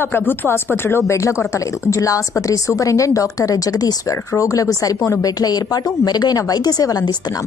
జిల్లా ప్రభుత్వ ఆసుపత్రిలో బెడ్ల కొరత లేదు. జిల్లా ఆసుపత్రి సూపరింటెండెంట్ డాక్టర్ జగదీశ్వర్ రోగులకు సరిపోను బెడ్ల ఏర్పాటు, మెరుగైన వైద్య సేవలు అందిస్తున్నాం.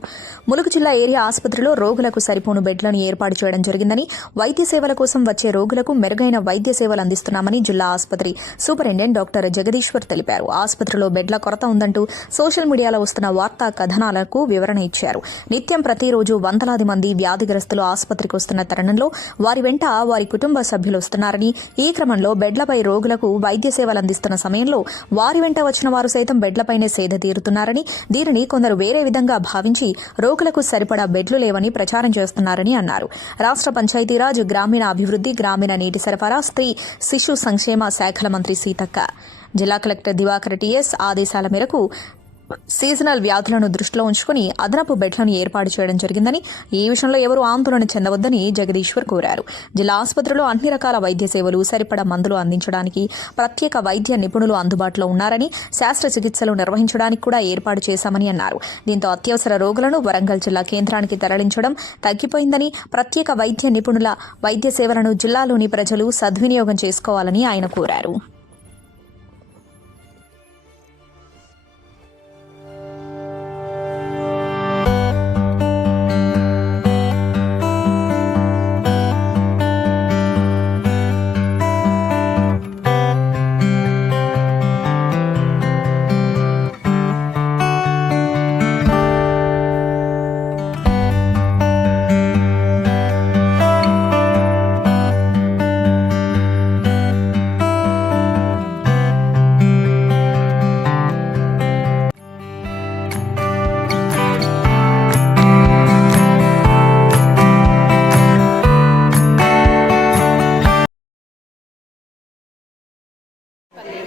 ములుగు జిల్లా ఏరియా ఆసుపత్రిలో రోగులకు సరిపోను బెడ్లను ఏర్పాటు చేయడం జరిగిందని, వైద్య సేవల కోసం వచ్చే రోగులకు మెరుగైన వైద్య సేవలు అందిస్తున్నామని జిల్లా ఆసుపత్రి సూపరింటెండెంట్ డాక్టర్ జగదీశ్వర్ తెలిపారు. ఆసుపత్రిలో బెడ్ల కొరత ఉందంటూ సోషల్ మీడియాలో వస్తున్న వార్తా కథనాలకు వివరణ ఇచ్చారు. నిత్యం ప్రతిరోజు వందలాది మంది వ్యాధిగ్రస్తులు ఆసుపత్రికి వస్తున్న తరుణంలో వారి వెంట వారి కుటుంబ సభ్యులు వస్తున్నారని, ఈ క్రమంలో బెడ్లపై రోగులకు వైద్య సేవలు అందిస్తున్న సమయంలో వారి వెంట వచ్చిన వారు సైతం బెడ్లపైనే సేద తీరుతున్నారని, దీనిని కొందరు వేరే విధంగా భావించి రోగులకు సరిపడా బెడ్లు లేవని ప్రచారం చేస్తున్నారని అన్నారు. రాష్ట్ర పంచాయతీరాజ్, గ్రామీణ అభివృద్ధి, గ్రామీణ నీటి సరఫరా, స్త్రీ శిశు సంక్షేమ శాఖల మంత్రి సీతక్క, జిల్లా కలెక్టర్ దివాకర్ టీఎస్ ఆదేశాల మేరకు సీజనల్ వ్యాధులను దృష్టిలో ఉంచుకుని అదనపు బెడ్లను ఏర్పాటు చేయడం జరిగిందని, ఈ విషయంలో ఎవరూ ఆందోళన చెందవద్దని జగదీశ్వర్ కోరారు. జిల్లా ఆసుపత్రిలో అన్ని రకాల వైద్య సేవలు, సరిపడా మందులు అందించడానికి ప్రత్యేక వైద్య నిపుణులు అందుబాటులో ఉన్నారని, శస్త్రచికిత్సలు నిర్వహించడానికి కూడా ఏర్పాటు చేశామని అన్నారు. దీంతో అత్యవసర రోగులను వరంగల్ జిల్లా కేంద్రానికి తరలించడం తగ్గిపోయిందని, ప్రత్యేక వైద్య నిపుణుల వైద్య సేవలను జిల్లాలోని ప్రజలు సద్వినియోగం చేసుకోవాలని ఆయన కోరారు.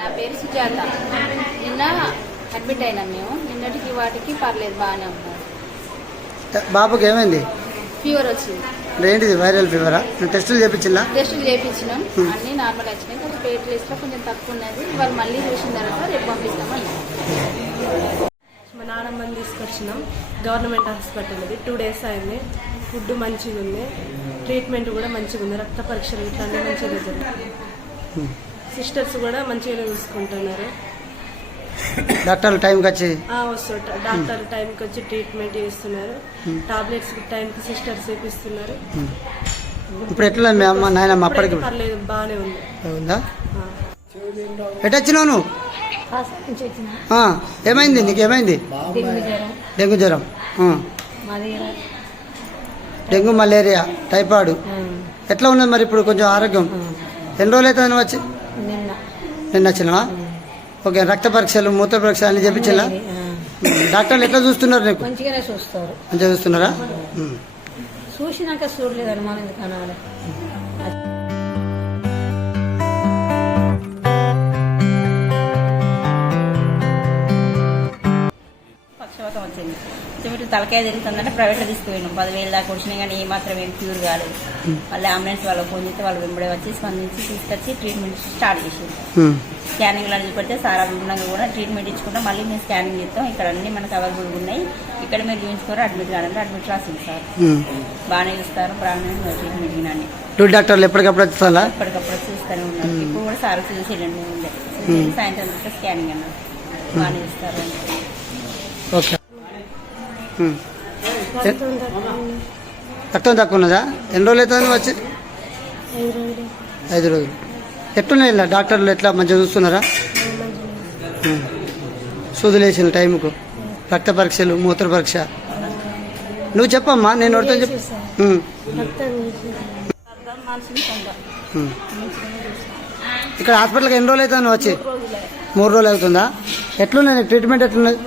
నా పేరు సుజాత. నిన్న అడ్మిట్ అయినా మేము. నిన్నటికి వాటికి పర్లేదు, బాగానే ఉన్నారు. బాబుకి ఏమైంది? ఫీవర్ వచ్చింది. ఏంటిది, వైరల్ ఫీవరా? టెస్టులు చేయించినా? టెస్టులు చేయించినాం, అన్ని నార్మల్ వచ్చినాయి. కొంచెం ప్లేట్లెట్స్ లో కొంచెం తక్కువ ఉన్నది. వాళ్ళు మళ్ళీ చూసిన తర్వాత రేపు పంపిస్తామని. మా నాన్నమ్మని తీసుకొచ్చినాం. గవర్నమెంట్ హాస్పిటల్ ఇది. 2 days అయింది. ఫుడ్ మంచిగా ఉంది, ట్రీట్మెంట్ కూడా మంచిగా ఉంది, రక్త పరీక్షలు ఇట్లా అన్నీ మంచిగా జరుగుతుంది. సిస్టర్స్ కూడా మంచిగా చూసుకుంటున్నారు. డాక్టర్లు టైంకి వచ్చి వస్తుంటారు. డాక్టర్ టైంకి వచ్చి ట్రీట్మెంట్ చేస్తున్నారు. టాబ్లెట్స్ టైంకి సిస్టర్స్ వేపిస్తున్నారు. ఇప్పుడు ఎట్లా మీ అమ్మ నాయనమ్మ అప్పటికి పర్లేదు, బాగానే ఉంది. ఉందా? ఎటొచ్చినావు నువ్వు? ఏమైంది నీకు? ఏమైంది? డెంగ్యూ జ్వరం, డెంగ్యూ, మలేరియా, టైఫాయిడ్. ఎట్లా ఉన్నది మరి ఇప్పుడు కొంచెం ఆరోగ్యం? ఎన్ని రోజులు అవుతుంది వచ్చి? నిన్న వచ్చినావా? ఓకే. రక్త పరీక్షలు, మూత్ర పరీక్షలు అన్ని చేయించాలా? డాక్టర్లు ఎట్లా చూస్తున్నారు నీకు? మంచిగానే చూస్తారు. మంచిగా చూస్తున్నారా? చూసినాక చూడలేదు అనుమానం ఎందుకనాలి. పక్షవాతం వచ్చింది. చెవిటి తలకాయ తిరుగుతుందంటే ప్రైవేట్లో తీసుకుపోయినాం. 10,000 దాకా వచ్చినాయి, కానీ ఏమాత్రం ఏం క్యూర్ కాలేదు. మళ్ళీ అంబులెన్స్ వాళ్ళకి ఫోన్ చేస్తే వాళ్ళు వెంబడే వచ్చి స్పందించి తీసుకొచ్చి ట్రీట్మెంట్ స్టార్ట్ చేసారు. స్కానింగ్ లాంటి పెడితే సారా ఉండగా కూడా ట్రీట్మెంట్ ఇచ్చుకుంటాం. మళ్ళీ మేము స్కానింగ్ చేస్తాం. ఇక్కడ అన్ని మనకు అవైలబుల్ ఉన్నాయి. ఇక్కడ మీరు చూపించుకోరు, అడ్మిట్ కావాలంటే అడ్మిట్ రాసింది సార్. బాగానే చూస్తారు, బాగానే ట్రీట్మెంట్ వినండి. డాక్టర్లు ఎప్పటికప్పుడు వస్తారా? ఎప్పటికప్పుడు చూస్తూనే ఉన్నారు. ఇప్పుడు కూడా సార్ చూసేయండి, సాయంత్రం స్కానింగ్ అన్నారు. బాగానే చూస్తారు. ఓకే. రక్తం తక్కువ ఉన్నదా? ఎన్ని రోజులు అవుతుంది వచ్చి? 5 రోజులు. ఎట్లున్నాయి ఇలా డాక్టర్లు? ఎట్లా మంచిగా చూస్తున్నారా? సూదులు వేసిన టైంకు, రక్త పరీక్షలు, మూత్ర పరీక్ష. నువ్వు చెప్పమ్మా, నేను ఎవరితో చెప్పు. ఇక్కడ హాస్పిటల్కి ఎన్ని రోజులు అవుతుంది వచ్చి? 3 రోజులు అవుతుందా? ఎట్లున్నాయి ట్రీట్మెంట్? ఎట్లున్నది?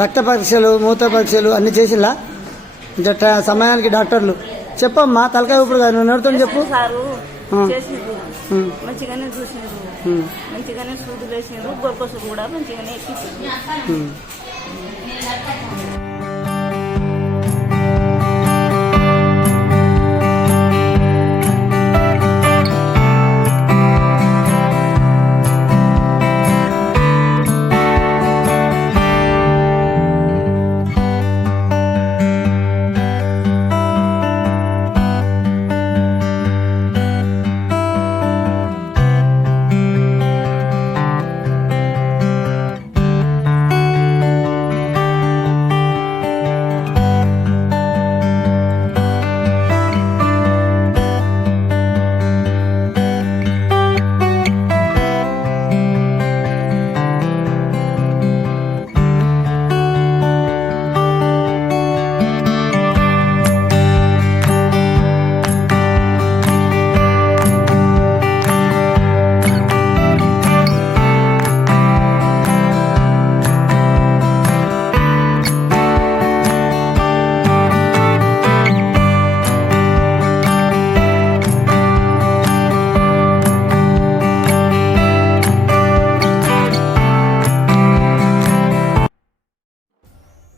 రక్త పరీక్షలు, మూత్ర పరీక్షలు అన్ని చేసిలా? సమయానికి డాక్టర్లు చెప్పమ్మా. తలకాయ ఇప్పుడు నువ్వు నడుతుంది చెప్పు. మంచిగానే చూసినారు, మంచిగానే సూదులు వేసినారు, గ్లూకోజ్ కూడా మంచిగానే ఎక్కించారు.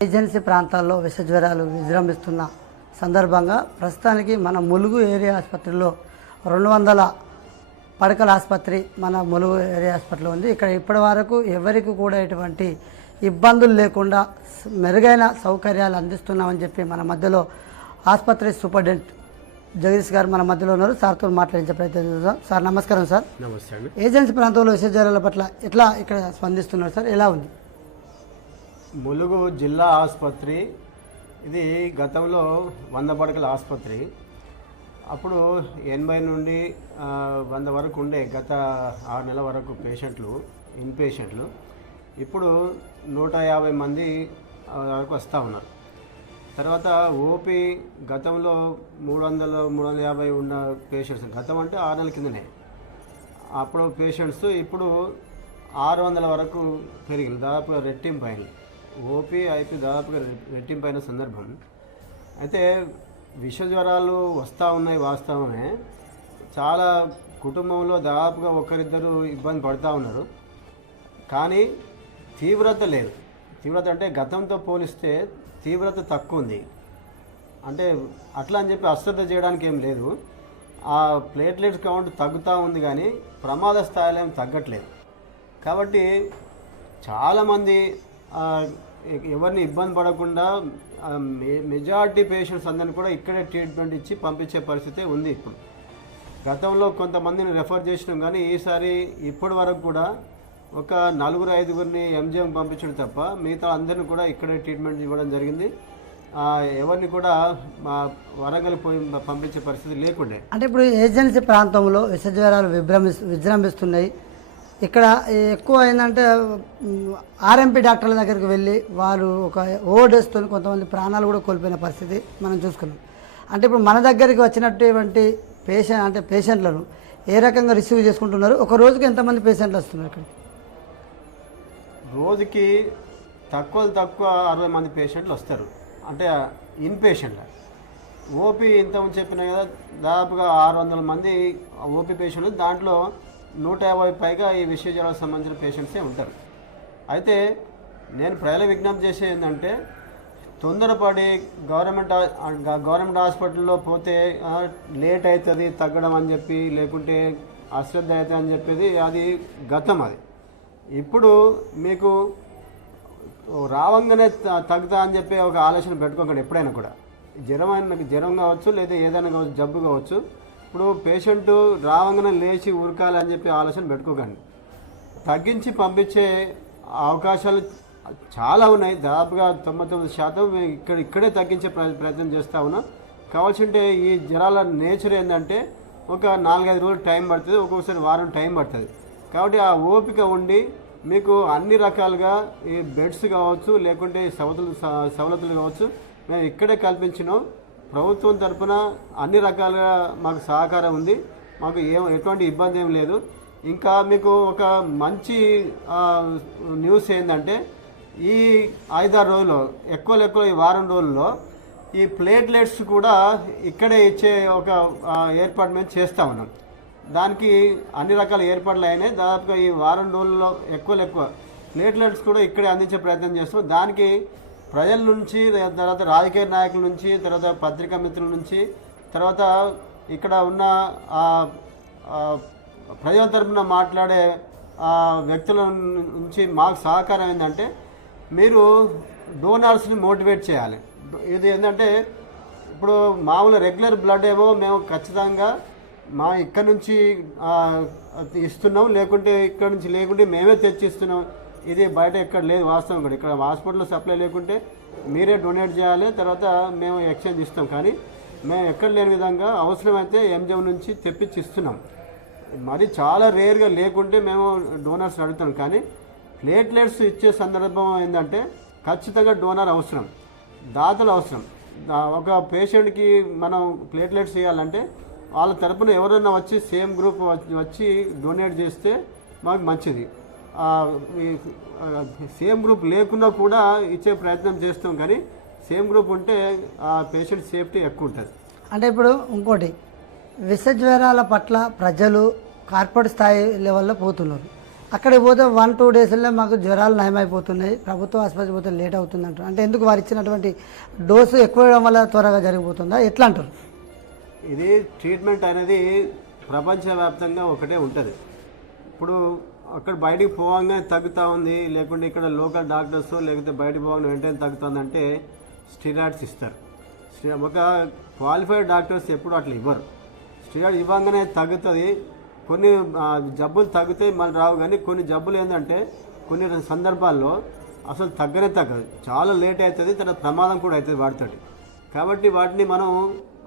ఏజెన్సీ ప్రాంతాల్లో విష జ్వరాలు విజృంభిస్తున్న సందర్భంగా ప్రస్తుతానికి మన ములుగు ఏరియా ఆసుపత్రిలో 200 పడకల ఆసుపత్రి మన ములుగు ఏరియా హాస్పిటల్ ఉంది. ఇక్కడ ఇప్పటి వరకు ఎవరికి కూడా ఎటువంటి ఇబ్బందులు లేకుండా మెరుగైన సౌకర్యాలు అందిస్తున్నామని చెప్పి మన మధ్యలో ఆసుపత్రి సూపరింటెండెంట్ జగదీష్ గారు మన మధ్యలో ఉన్నారు. సార్తో మాట్లాడించే ప్రయత్నం చేద్దాం. సార్ నమస్కారం. సార్ నమస్తే అండి. ఏజెన్సీ ప్రాంతంలో విష జ్వరాల పట్ల ఎట్లా ఇక్కడ స్పందిస్తున్నారు సార్, ఎలా ఉంది? ములుగు జిల్లా ఆసుపత్రి ఇది గతంలో 100 పడకల ఆసుపత్రి. అప్పుడు 80 నుండి 100 వరకు ఉండే గత 6 నెలల వరకు పేషెంట్లు, ఇన్ పేషెంట్లు. ఇప్పుడు 150 మంది వరకు వస్తూ ఉన్నారు. తర్వాత ఓపీ గతంలో 300-350 ఉన్న పేషెంట్స్, గతం అంటే 6 నెలల కిందనే అప్పుడు పేషెంట్స్ ఇప్పుడు 600 వరకు పెరిగింది, దాదాపుగా రెట్టింపు అయింది. ఓపీ ఐపీ దాదాపుగా రెట్టింపు అయిన సందర్భం. అయితే విష జ్వరాలు వస్తూ ఉన్నాయి వాస్తవమే. చాలా కుటుంబంలో దాదాపుగా ఒకరిద్దరు ఇబ్బంది పడుతూ ఉన్నారు, కానీ తీవ్రత లేదు. తీవ్రత అంటే గతంతో పోలిస్తే తీవ్రత తక్కువ ఉంది. అంటే అట్లా అని చెప్పి అశ్రద్ధ చేయడానికి ఏం లేదు. ఆ ప్లేట్లెట్స్ కౌంట్ తగ్గుతూ ఉంది, కానీ ప్రమాద స్థాయిలో ఏం తగ్గట్లేదు. కాబట్టి చాలామంది ఎవరిని ఇబ్బంది పడకుండా మెజారిటీ పేషెంట్స్ అందరినీ కూడా ఇక్కడే ట్రీట్మెంట్ ఇచ్చి పంపించే పరిస్థితి ఉంది. ఇప్పుడు గతంలో కొంతమందిని రెఫర్ చేసినాం, కానీ ఈసారి ఇప్పటి వరకు కూడా ఒక 4-5 ఎంజిఎం పంపించడం తప్ప మిగతా అందరిని కూడా ఇక్కడే ట్రీట్మెంట్ ఇవ్వడం జరిగింది. ఎవరిని కూడా వరంగల్ పోయి పంపించే పరిస్థితి లేకుండే. అంటే ఇప్పుడు ఏజెన్సీ ప్రాంతంలో విష జ్వరాలు విజృంభిస్తున్నాయి. ఇక్కడ ఎక్కువ ఏంటంటే ఆర్ఎంపీ డాక్టర్ల దగ్గరికి వెళ్ళి వాళ్ళు ఒక ఓవర్డోస్తో కొంతమంది ప్రాణాలు కూడా కోల్పోయిన పరిస్థితి మనం చూసుకున్నాం. అంటే ఇప్పుడు మన దగ్గరికి వచ్చినటువంటి పేషెంట్లను ఏ రకంగా రిసీవ్ చేసుకుంటున్నారు? ఒక రోజుకి ఎంతమంది పేషెంట్లు వస్తున్నారు ఇక్కడికి? రోజుకి తక్కువ 60 మంది పేషెంట్లు వస్తారు. అంటే ఇన్ పేషెంట్లు. ఓపీ ఇంతకుముందు చెప్పినా కదా, దాదాపుగా 600 మంది ఓపీ పేషెంట్లు, దాంట్లో 150 పైగా ఈ విష జ్వరాలకు సంబంధించిన పేషెంట్సే ఉంటారు. అయితే నేను ప్రజల విజ్ఞప్తి చేసే ఏంటంటే, తొందరపడి గవర్నమెంట్ హాస్పిటల్లో పోతే లేట్ అవుతుంది తగ్గడం అని చెప్పి, లేకుంటే అశ్రద్ధ అవుతుంది అని చెప్పేది అది గతం. అది ఇప్పుడు మీకు రావంగానే తగ్గుతా అని చెప్పి ఒక ఆలోచన పెట్టుకోకండి. ఎప్పుడైనా కూడా జ్వరం కావచ్చు, లేదా ఏదైనా కావచ్చు, జబ్బు కావచ్చు. ఇప్పుడు పేషెంట్ రావంగానే లేచి ఉరకాలి అని చెప్పి ఆలోచన పెట్టుకోకండి. తగ్గించి పంపించే అవకాశాలు చాలా ఉన్నాయి. దాదాపుగా 99% ఇక్కడే తగ్గించే ప్రయత్నం చేస్తూ ఉన్నాం. కావాల్సి ఉంటే ఈ జ్వరాల నేచర్ ఏంటంటే ఒక 4-5 రోజులు టైం పడుతుంది, ఒక్కొక్కసారి వారం టైం పడుతుంది. కాబట్టి ఆ ఓపిక ఉండి మీకు అన్ని రకాలుగా ఈ బెడ్స్ కావచ్చు, లేకుంటే సవలతులు కావచ్చు, మేము ఇక్కడే కల్పించినాం. ప్రభుత్వం తరఫున అన్ని రకాలుగా మాకు సహకారం ఉంది. మాకు ఎటువంటి ఇబ్బంది ఏం లేదు. ఇంకా మీకు ఒక మంచి న్యూస్ ఏంటంటే, ఈ 5-6 రోజుల్లో ఎక్కువ ఈ వారం రోజుల్లో ఈ ప్లేట్లెట్స్ కూడా ఇక్కడే ఇచ్చే ఒక ఏర్పాటు మేము చేస్తూ ఉన్నాం. దానికి అన్ని రకాల ఏర్పాట్లు అయినాయి. దాదాపుగా ఈ వారం రోజుల్లో ఎక్కువ ప్లేట్లెట్స్ కూడా ఇక్కడే అందించే ప్రయత్నం చేస్తాం. దానికి ప్రజల నుంచి, తర్వాత రాజకీయ నాయకుల నుంచి, తర్వాత పత్రికా మిత్రుల నుంచి, తర్వాత ఇక్కడ ఉన్న ప్రజల తరఫున మాట్లాడే వ్యక్తుల నుంచి మాకు సహకారం ఏంటంటే, మీరు డోనర్స్ని మోటివేట్ చేయాలి. ఇది ఏంటంటే, ఇప్పుడు మామూలు రెగ్యులర్ బ్లడ్ ఏమో మేము ఖచ్చితంగా ఇక్కడ నుంచి ఇస్తున్నాం, లేకుంటే ఇక్కడ నుంచి లేకుంటే మేమే తెచ్చిస్తున్నాం. ఇది బయట ఎక్కడ లేదు వాస్తవం కూడా. ఇక్కడ హాస్పిటల్లో సప్లై లేకుంటే మీరే డొనేట్ చేయాలి, తర్వాత మేము ఎక్స్చేంజ్ ఇస్తాం. కానీ మేము ఎక్కడ లేని విధంగా అవసరమైతే ఎంజిఎం నుంచి తెప్పించి ఇస్తున్నాం. మరి చాలా రేర్గా లేకుంటే మేము డోనర్స్ అడుగుతాం. కానీ ప్లేట్లెట్స్ ఇచ్చే సందర్భం ఏంటంటే ఖచ్చితంగా డోనర్ అవసరం, దాతలు అవసరం. ఒక పేషెంట్కి మనం ప్లేట్లెట్స్ ఇవ్వాలంటే వాళ్ళ తరపున ఎవరైనా వచ్చి సేమ్ గ్రూప్ వచ్చి డొనేట్ చేస్తే మాకు మంచిది. సేమ్ గ్రూప్ లేకున్నా కూడా ఇచ్చే ప్రయత్నం చేస్తాం, కానీ సేమ్ గ్రూప్ ఉంటే ఆ పేషెంట్ సేఫ్టీ ఎక్కువ ఉంటుంది. అంటే ఇప్పుడు ఇంకోటి, విష జ్వరాల పట్ల ప్రజలు కార్పొరేట్ స్థాయి లెవెల్లో పోతున్నారు. అక్కడికి పోతే 1-2 డేస్లో మాకు జ్వరాలు నయమైపోతున్నాయి, ప్రభుత్వ ఆసుపత్రికి పోతే లేట్ అవుతుంది అంటారు. అంటే ఎందుకు వారు ఇచ్చినటువంటి డోసు ఎక్కువ ఇవ్వడం వల్ల త్వరగా జరిగిపోతుందా, ఎట్లా అంటారు? ఇది ట్రీట్మెంట్ అనేది ప్రపంచవ్యాప్తంగా ఒకటే ఉంటుంది. ఇప్పుడు అక్కడ బయటికి పోగానే తగ్గుతూ ఉంది, లేకుంటే ఇక్కడ లోకల్ డాక్టర్స్ లేకపోతే బయటికి పోగానే వెంటనే తగ్గుతుందంటే స్టిరాయిడ్స్ ఇస్తారు. ఒక క్వాలిఫైడ్ డాక్టర్స్ ఎప్పుడు అట్లా ఇవ్వరు. స్టిరాయిడ్ ఇవ్వగానే తగ్గుతుంది. కొన్ని జబ్బులు తగ్గుతాయి మళ్ళీ రావు, కానీ కొన్ని జబ్బులు ఏంటంటే కొన్ని సందర్భాల్లో అసలు తగ్గనే తగ్గదు, చాలా లేట్ అవుతుంది, తర్వాత ప్రమాదం కూడా అవుతుంది వాటితోటి. కాబట్టి వాటిని మనం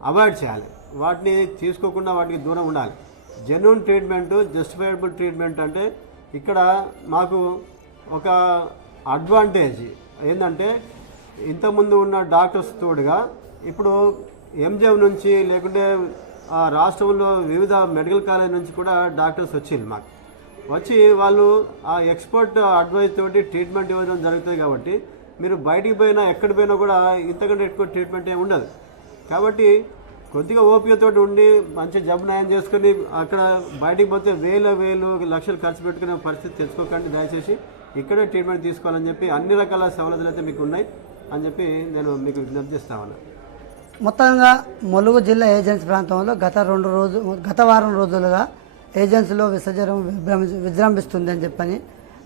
అవాయిడ్ చేయాలి, వాటిని తీసుకోకుండా వాటికి దూరం ఉండాలి. జెన్యూన్ ట్రీట్మెంట్, జస్టిఫైబుల్ ట్రీట్మెంట్ అంటే ఇక్కడ మాకు ఒక అడ్వాంటేజ్ ఏంటంటే ఇంతకుముందు ఉన్న డాక్టర్స్ తోడుగా ఇప్పుడు ఎంజిఎం నుంచి లేకుంటే రాష్ట్రంలో వివిధ మెడికల్ కాలేజ్ నుంచి కూడా డాక్టర్స్ వచ్చింది మాకు. వచ్చి వాళ్ళు ఆ ఎక్స్పర్ట్ అడ్వైస్ తోటి ట్రీట్మెంట్ ఇవ్వడం జరుగుతుంది. కాబట్టి మీరు బయటికి పోయినా ఎక్కడి పోయినా కూడా ఇంతకంటే ఎక్కువ ట్రీట్మెంట్ ఏమి ఉండదు. కాబట్టి కొద్దిగా ఓపికతో ఉండి మంచి జబ్బు నయం చేసుకుని అక్కడ బయటికి పోతే వేలు లక్షలు ఖర్చు పెట్టుకునే పరిస్థితి తెచ్చుకోకండి. దయచేసి ఇక్కడే ట్రీట్మెంట్ తీసుకోవాలని చెప్పి అన్ని రకాల సవలతులు అయితే మీకు ఉన్నాయి అని చెప్పి నేను మీకు విజ్ఞప్తి చేస్తా ఉన్నాను. మొత్తంగా ములుగు జిల్లా ఏజెన్సీ ప్రాంతంలో గత వారం రోజులుగా ఏజెన్సీలో విసర్జనం విజృంభిస్తుంది అని చెప్పని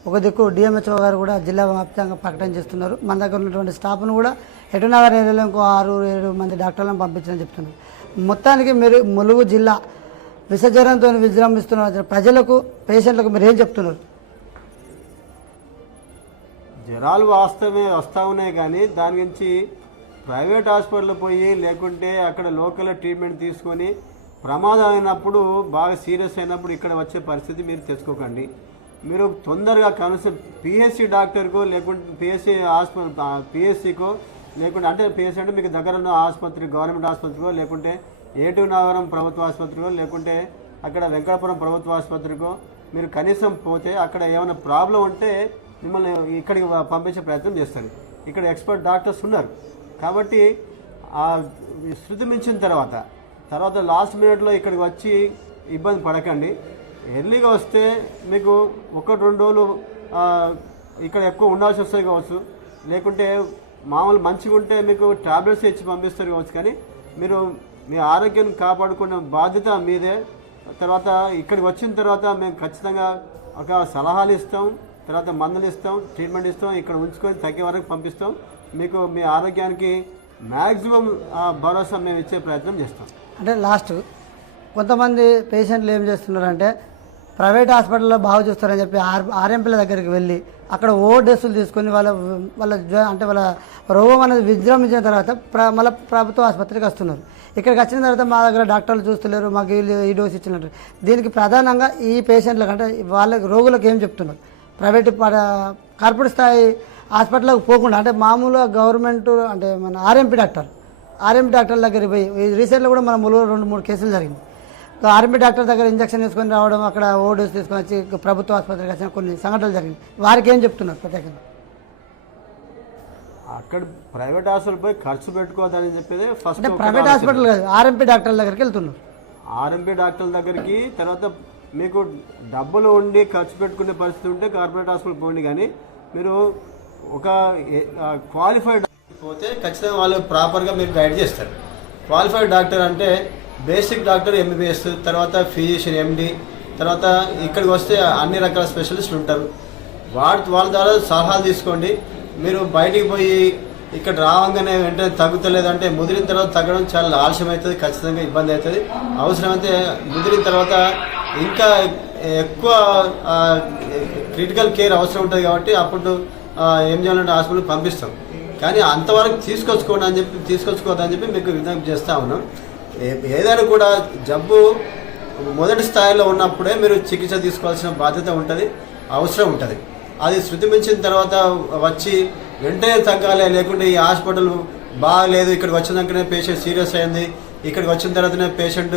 ఒక దిక్కు డిఎంహెచ్ఓ గారు కూడా జిల్లా వ్యాప్తంగా ప్రకటన చేస్తున్నారు. మన దగ్గర ఉన్నటువంటి స్టాఫ్ను కూడా ఎటునగర్ ఏరియాలో ఇంకో 6-7 మంది డాక్టర్లను పంపించని చెప్తున్నారు. మొత్తానికి మీరు ములుగు జిల్లా విసర్జనంతో విజృంభిస్తున్న ప్రజలకు, పేషెంట్లకు మీరు ఏం చెప్తున్నారు? జ్వరాలు వాస్తవమే వస్తూ ఉన్నాయి, కానీ దాని గురించి ప్రైవేట్ హాస్పిటల్ పోయి లేకుంటే అక్కడ లోకల్ ట్రీట్మెంట్ తీసుకొని ప్రమాదం అయినప్పుడు, బాగా సీరియస్ అయినప్పుడు ఇక్కడ వచ్చే పరిస్థితి మీరు తెచ్చుకోకండి. మీరు తొందరగా కనీసం పిహెచ్సి డాక్టర్కో లేకుంటే పిహెచ్సికో లేకుంటే అంటే పిహెచ్సి అంటే మీకు దగ్గర ఉన్న ఆసుపత్రి, గవర్నమెంట్ ఆసుపత్రికో లేకుంటే ఏటూ నగరం ప్రభుత్వ ఆసుపత్రికో లేకుంటే అక్కడ వెంకటాపురం ప్రభుత్వ ఆసుపత్రికో మీరు కనీసం పోతే అక్కడ ఏమైనా ప్రాబ్లం ఉంటే మిమ్మల్ని ఇక్కడికి పంపించే ప్రయత్నం చేస్తారు. ఇక్కడ ఎక్స్పర్ట్ డాక్టర్స్ ఉన్నారు. కాబట్టి ఆ శృతి మించిన తర్వాత లాస్ట్ మినిట్లో ఇక్కడికి వచ్చి ఇబ్బంది పడకండి. ఎర్లీగా వస్తే మీకు 1-2 రోజులు ఇక్కడ ఎక్కువ ఉండాల్సి వస్తుంది కావచ్చు, లేకుంటే మామూలు మంచిగా ఉంటే మీకు టాబ్లెట్స్ ఇచ్చి పంపిస్తారు కావచ్చు. కానీ మీరు మీ ఆరోగ్యాన్ని కాపాడుకునే బాధ్యత మీదే. తర్వాత ఇక్కడికి వచ్చిన తర్వాత మేము ఖచ్చితంగా ఒక సలహాలు ఇస్తాం, తర్వాత మందులు ఇస్తాం, ట్రీట్మెంట్ ఇస్తాం, ఇక్కడ ఉంచుకొని తగ్గే వరకు పంపిస్తాం. మీకు మీ ఆరోగ్యానికి మ్యాక్సిమం భరోసా మేము ఇచ్చే ప్రయత్నం చేస్తాం. అంటే లాస్ట్ కొంతమంది పేషెంట్లు ఏం చేస్తున్నారంటే ప్రైవేట్ హాస్పిటల్లో బాగా చూస్తారని చెప్పి ఆర్ఎంపీల దగ్గరికి వెళ్ళి అక్కడ డోసులు తీసుకొని వాళ్ళ రోగం అనేది విజృంభించిన తర్వాత మళ్ళీ ప్రభుత్వ ఆసుపత్రికి వస్తున్నారు. ఇక్కడికి వచ్చిన తర్వాత మా దగ్గర డాక్టర్లు చూస్తలేరు, మాకు ఈ డోసు ఇచ్చినట్టు. దీనికి ప్రధానంగా ఈ పేషెంట్లకు అంటే వాళ్ళకి రోగులకు ఏం చెప్తున్నారు? ప్రైవేట్ కార్పొరేట్ స్థాయి హాస్పిటల్కి పోకుండా అంటే మామూలుగా గవర్నమెంట్ అంటే మన ఆర్ఎంపీ డాక్టర్ల దగ్గరికి పోయి రీసెంట్లో కూడా మన ములుగులో 2-3 కేసులు జరిగింది. ఆర్ఎంపీ డాక్టర్ దగ్గర ఇంజక్షన్ తీసుకొని రావడం, అక్కడ డోస్ తీసుకొని వచ్చి ప్రభుత్వ ఆసుపత్రికి వచ్చిన కొన్ని సంఘటనలు జరిగింది. వారికి ఏం చెప్తున్నారు ప్రత్యేకంగా? అక్కడ ప్రైవేట్ హాస్పిటల్ పోయి ఖర్చు పెట్టుకోవద్దని చెప్పేది ఫస్ట్. అంటే ప్రైవేట్ హాస్పిటల్ కాదు, ఆర్ఎంపీ డాక్టర్ల దగ్గరికి వెళ్తున్నారు. ఆర్ఎంపీ డాక్టర్ల దగ్గరికి తర్వాత మీకు డబ్బులు ఉండి ఖర్చు పెట్టుకునే పరిస్థితి ఉంటే కార్పొరేట్ హాస్పిటల్ పోండి. కానీ మీరు ఒక క్వాలిఫైడ్ పోతే ఖచ్చితంగా వాళ్ళు ప్రాపర్గా మీకు గైడ్ చేస్తారు. క్వాలిఫైడ్ డాక్టర్ అంటే బేసిక్ డాక్టర్ ఎంబీబీఎస్, తర్వాత ఫిజిషియన్ ఎండి, తర్వాత ఇక్కడికి వస్తే అన్ని రకాల స్పెషలిస్టులు ఉంటారు. వాళ్ళ ద్వారా సలహాలు తీసుకోండి. మీరు బయటికి పోయి ఇక్కడ రావంగానే వెంటనే తగ్గుతలేదంటే ముదిరిన తర్వాత తగ్గడం చాలా ఆలస్యం అవుతుంది, ఖచ్చితంగా ఇబ్బంది అవుతుంది. అవసరమైతే ముదిరిన తర్వాత ఇంకా ఎక్కువ క్రిటికల్ కేర్ అవసరం ఉంటుంది. కాబట్టి అప్పుడు ఏం చేయాలంటే హాస్పిటల్కి పంపిస్తాం. కానీ అంతవరకు తీసుకొచ్చుకోవద్దని చెప్పి మీకు విజ్ఞప్తి చేస్తా ఉన్నాం. ఏదైనా కూడా జబ్బు మొదటి స్థాయిలో ఉన్నప్పుడే మీరు చికిత్స తీసుకోవాల్సిన బాధ్యత ఉంటుంది, అవసరం ఉంటుంది. అది శృతి మించిన తర్వాత వచ్చి వెంటనే తగ్గాలి, లేకుంటే ఈ హాస్పిటల్ బాగాలేదు, ఇక్కడికి వచ్చినాకనే పేషెంట్ సీరియస్ అయింది, ఇక్కడికి వచ్చిన తర్వాతనే పేషెంట్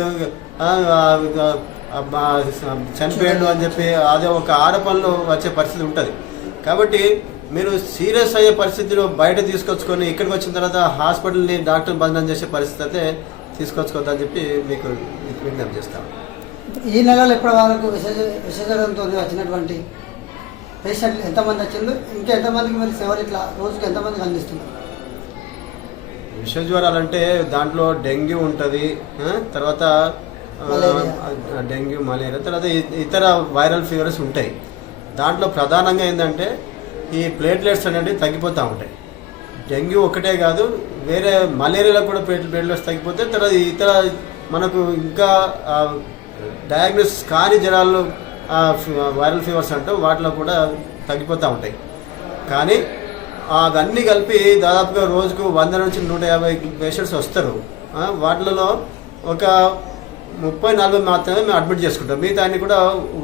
చనిపోయాడు అని చెప్పి అదే ఒక ఆరోపణలు వచ్చే పరిస్థితి ఉంటుంది. కాబట్టి మీరు సీరియస్ అయ్యే పరిస్థితిలో బయట తీసుకొచ్చుకొని ఇక్కడికి వచ్చిన తర్వాత హాస్పిటల్ని డాక్టర్ బంధనం చేసే పరిస్థితి అయితే తీసుకొచ్చుకోవద్దని చెప్పి మీకు విజ్ఞప్తి చేస్తాను. ఈ నెలలో ఇప్పటి వరకు విసర్జనంతో వచ్చినటువంటి పేషెంట్లు ఎంతమంది వచ్చిండ్రు, ఇంకా ఎంతమందికి మీరు సేవలు ఇట్లా రోజుకి ఎంతమందికి అందిస్తున్నారు? విష జ్వరాలు అంటే దాంట్లో డెంగ్యూ ఉంటుంది, తర్వాత డెంగ్యూ, మలేరియా, తర్వాత ఇతర వైరల్ ఫీవర్స్ ఉంటాయి. దాంట్లో ప్రధానంగా ఏంటంటే ఈ ప్లేట్లెట్స్ అనేవి తగ్గిపోతూ ఉంటాయి. డెంగ్యూ ఒకటే కాదు, వేరే మలేరియాలో కూడా ప్లేట్లెట్స్ తగ్గిపోతే తర్వాత ఇతర మనకు ఇంకా డయాగ్నోసిస్ కాని జ్వరాలు వైరల్ ఫీవర్స్ అంటాం, వాటిలో కూడా తగ్గిపోతూ ఉంటాయి. కానీ అవన్నీ కలిపి దాదాపుగా రోజుకు 100 నుంచి 150 పేషెంట్స్ వస్తారు. వాటిలో ఒక 30-40 మాత్రమే మేము అడ్మిట్ చేసుకుంటాం. మిగతాన్ని కూడా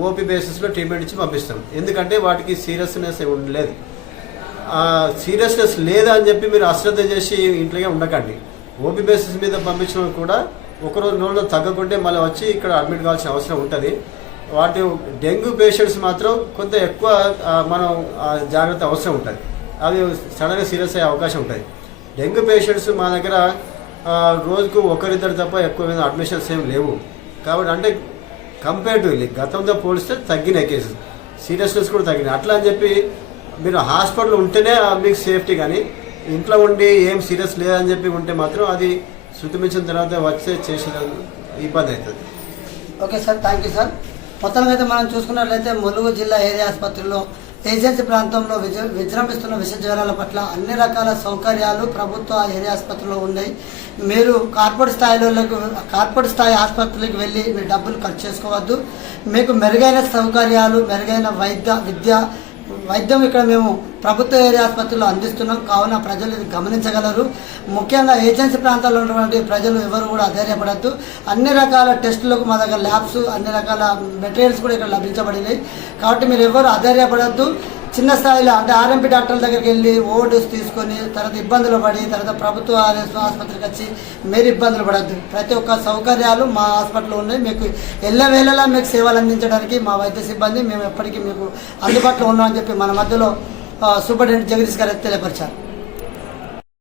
ఓపీ బేసిస్లో ట్రీట్మెంట్ ఇచ్చి పంపిస్తాం. ఎందుకంటే వాటికి సీరియస్నెస్ ఉండలేదు. సీరియస్నెస్ లేదా అని చెప్పి మీరు అశ్రద్ధ చేసి ఇంట్లోనే ఉండకండి. ఓపీ బేసిస్ మీద పంపించడం కూడా ఒక రోజులో తగ్గకుంటే మళ్ళీ వచ్చి ఇక్కడ అడ్మిట్ కావాల్సిన అవసరం ఉంటుంది. వాటి డెంగ్యూ పేషెంట్స్ మాత్రం కొంత ఎక్కువ మనం జాగ్రత్త అవసరం ఉంటుంది. అవి సడన్గా సీరియస్ అయ్యే అవకాశం ఉంటుంది. డెంగ్యూ పేషెంట్స్ మా దగ్గర రోజుకు ఒకరిద్దరు తప్ప ఎక్కువ అడ్మిషన్స్ ఏం లేవు. కాబట్టి అంటే కంపేరిటివ్లీ గతంతో పోలిస్తే తగ్గిన కేసెస్, సీరియస్నెస్ కూడా తగ్గినాయి. అట్లా అని చెప్పి మీరు హాస్పిటల్ ఉంటేనే మీకు సేఫ్టీ, కానీ ఇంట్లో ఉండి ఏం సీరియస్ లేదని చెప్పి ఉంటే మాత్రం అది శృతిమించిన తర్వాత వచ్చే చేసిన ఇబ్బంది అవుతుంది. Okay sir, thank you sir. మొత్తంగా అయితే మనం చూసుకున్నట్లయితే ములుగు జిల్లా ఏరియా ఆసుపత్రిలో ఏజెన్సీ ప్రాంతంలో విజృంభిస్తున్న విష జ్వరాల పట్ల అన్ని రకాల సౌకర్యాలు ప్రభుత్వ ఏరియా ఆసుపత్రిలో ఉన్నాయి. మీరు కార్పొరేట్ స్థాయి ఆసుపత్రులకు వెళ్ళి మీరు డబ్బులు ఖర్చు చేసుకోవద్దు. మీకు మెరుగైన సౌకర్యాలు, మెరుగైన వైద్యం ఇక్కడ మేము ప్రభుత్వ ఏరియా ఆసుపత్రిలో అందిస్తున్నాం. కావున ప్రజలు ఇది గమనించగలరు. ముఖ్యంగా ఏజెన్సీ ప్రాంతాల్లో ఉన్నటువంటి ప్రజలు ఎవరు కూడా అధైర్యపడద్దు. అన్ని రకాల టెస్టులకు మా దగ్గర ల్యాబ్స్, అన్ని రకాల మెటీరియల్స్ కూడా ఇక్కడ లభించబడినాయి. కాబట్టి మీరు ఎవరు అధైర్యపడద్దు. చిన్న స్థాయిలో అంటే ఆర్ఎంపీ డాక్టర్ల దగ్గరికి వెళ్ళి ఓడోస్ తీసుకొని తర్వాత ఇబ్బందులు పడి తర్వాత ప్రభుత్వ ఆసుపత్రికి వచ్చి మీరు ఇబ్బందులు పడద్దు. ప్రతి ఒక్క సౌకర్యాలు మా హాస్పిటల్లో ఉన్నాయి. మీకు ఎల్లవేళలా మీకు సేవలు అందించడానికి మా వైద్య సిబ్బంది మేము ఎప్పటికీ మీకు అందుబాటులో ఉన్నామని చెప్పి మన మధ్యలో సూపరింటెండెంట్ జగదీష్ గారు తెలియపరిచారు.